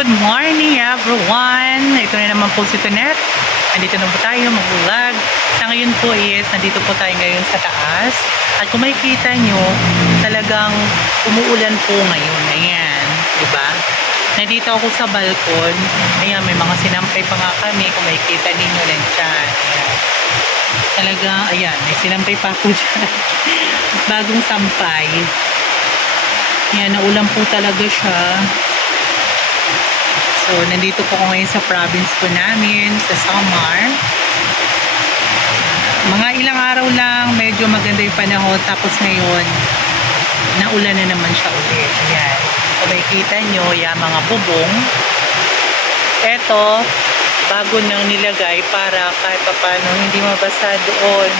good morning everyone! Ito na naman po si Tonet. Andito na po tayo mag-vlog. Sa ngayon po is, nandito po tayo ngayon sa taas. At kung makikita nyo, talagang umuulan po ngayon. Ayan, di ba? Nandito ako sa balkon. Ayan, may mga sinampay pa nga kami. Kung makikita ninyo nandiyan. Ayan. Talaga, ayan, may sinampay pa ako dyan. Bagong sampay. Ayan, naulan po talaga siya. So, nandito po ako ngayon sa province po namin, sa Samar. Mga ilang araw lang, medyo maganda yung panahon. Tapos ngayon, naulan na naman siya ulit. Ayan. Kung makikita nyo, yan mga bubong. Eto, bago nang nilagay para kahit paano hindi mabasa doon.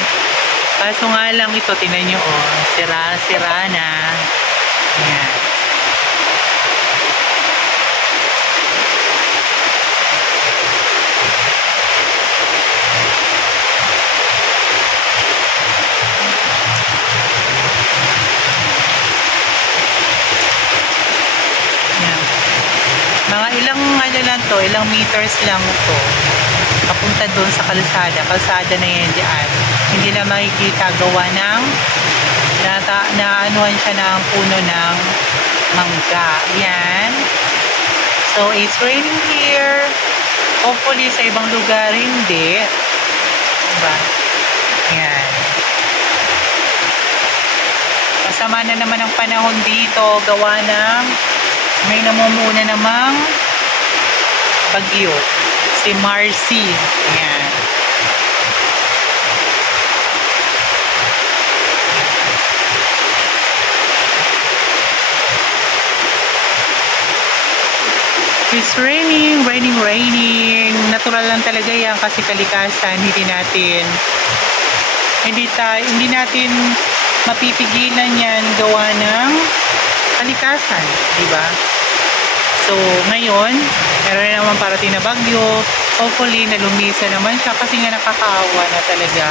Kaso nga lang ito, tinan nyo, oh, sira-sira na. Ayan. Yan. Mga ilang ano lang to, ilang meters lang to. Papunta doon sa kalsada. Kalsada na yan dyan. Hindi na makikita gawa ng nata, naanuhan siya ng puno ng mangga. Yan. So, it's raining here. Hopefully, sa ibang lugar, hindi. Diba? Yan. Masama na naman ang panahon dito. Gawa ng may namumuna namang bagyo. Si Marcy. Ayan. It's raining, raining, raining. Natural lang talaga yan kasi kalikasan, hindi natin hindi tayo, hindi natin mapipigilan yan gawa ng kalikasan, di ba? So, ngayon, meron na naman parating na bagyo. Hopefully, nalumisa naman siya kasi nga nakakaawa na talaga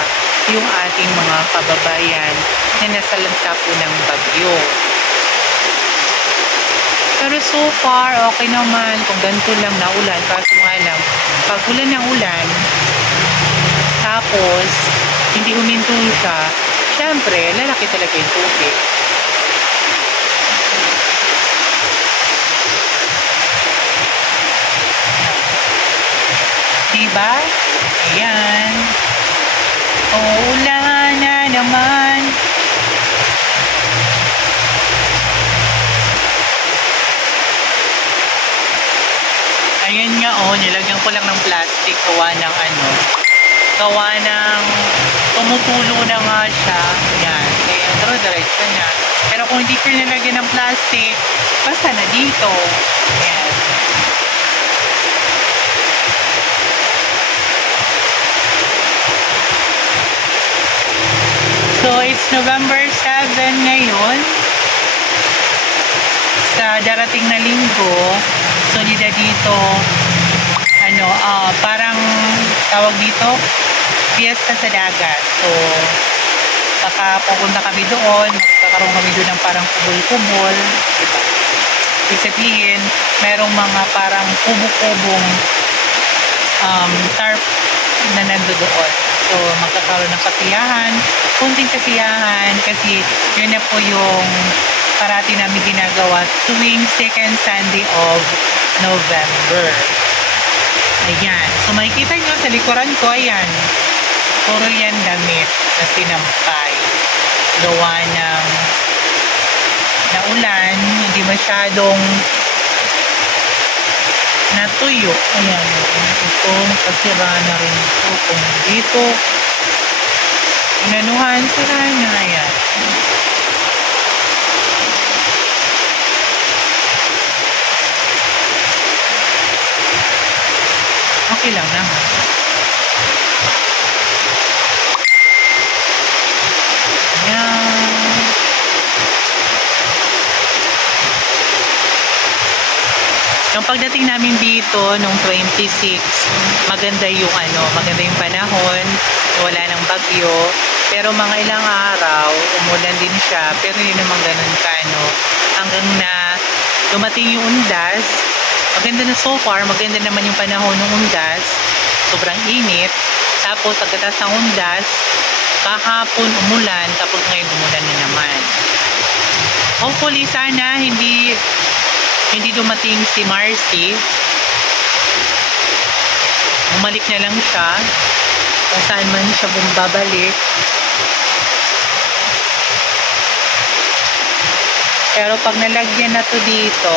yung ating mga kababayan na nasa lanta po ng bagyo. Pero so far, okay naman kung ganito lang na ulan. Kaso nga lang, pag ulan ng ulan, tapos, hindi huminto siya, syempre, lalaki talaga yung tubig. Diba? Ayan. Uulan na naman. Ayan nga oh, nilagyan ko lang ng plastic gawa ng ano, gawa ng tumutulo na nga siya. Yan, kaya pero diretso na. Pero kung hindi ko nilagyan ng plastic, basta na dito. Yan. So, it's November 7 ngayon. Sa darating na linggo, so nila dito, ano, ah, parang tawag dito, fiesta sa dagat. So, baka pupunta kami doon, magkakaroon kami doon ng parang kubol-kubol, diba? Ibig merong mga parang kubo-kubong um, tarp na nando doon. So, magkakaroon ng kasiyahan, kunting kasiyahan, kasi yun na po yung parati namin ginagawa tuwing second Sunday of November. Ayan. So, makikita nyo sa likuran ko, ayan. Puro yan damit na sinampay. Gawa ng naulan, hindi masyadong natuyo. Ayan. Ito, kasira na rin ito. Kung dito, inanuhan, sira na. Ayan. Okay lang naman. Ayan. Yung pagdating namin dito nung 26, maganda yung ano, maganda yung panahon, wala nang bagyo. Pero mga ilang araw, umulan din siya, pero hindi naman ganun ka, no? Hanggang na dumating yung undas, Maganda na so far, maganda naman yung panahon ng undas. Sobrang init. Tapos, pagkatas ng undas, kahapon umulan, tapos ngayon umulan na naman. Hopefully, sana hindi hindi dumating si Marcy. Bumalik na lang siya. Kung saan man siya bumbabalik. Pero pag nalagyan na to dito,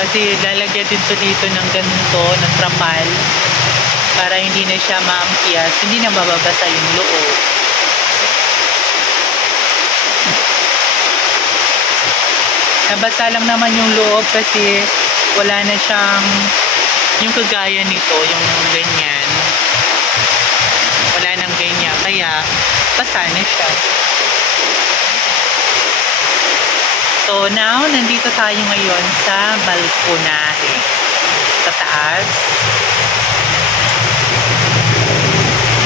kasi lalagyan din to dito ng ganito, ng trapal, para hindi na siya maampias, hindi na mababasa yung loob. Nabasa lang naman yung loob kasi wala na siyang yung kagaya nito, yung ganyan. Wala nang ganyan, kaya basa na siya. So now, nandito tayo ngayon sa balkonahe. Sa taas.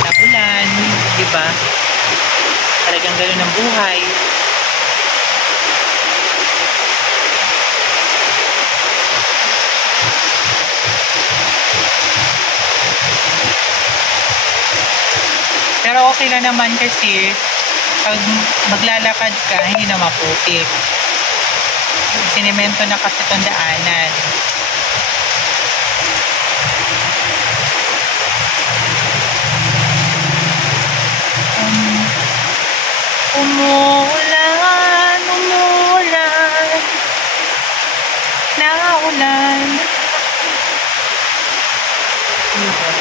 Nakulan, di ba? Talagang gano'n ang buhay. Pero okay lang naman kasi pag maglalakad ka, hindi na maputik. Sinemento na kasi itong. Um, umuulan, umuulan, naulan. Diba?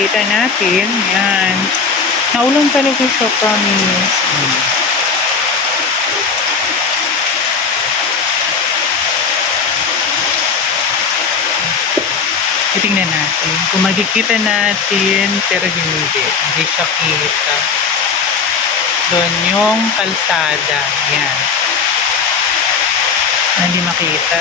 Yan, makita natin, yan. Naulan talaga siya, promise. Titingnan natin. Kung makikita natin, pero hindi. Hindi siya kita. Doon yung kalsada. Yan. Hindi makita.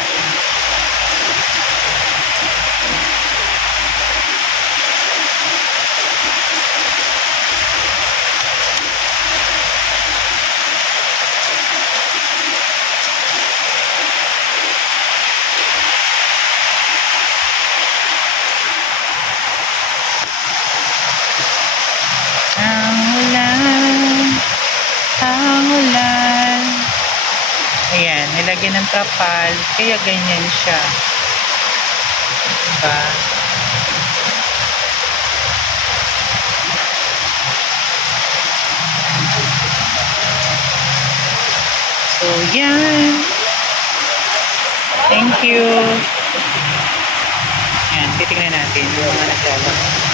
Ang ulan, ang ulan. Ayan, nilagyan ng trapal, kaya ganyan siya. Diba? So, yan. Thank you. Yan, titignan natin yung mga naglalak.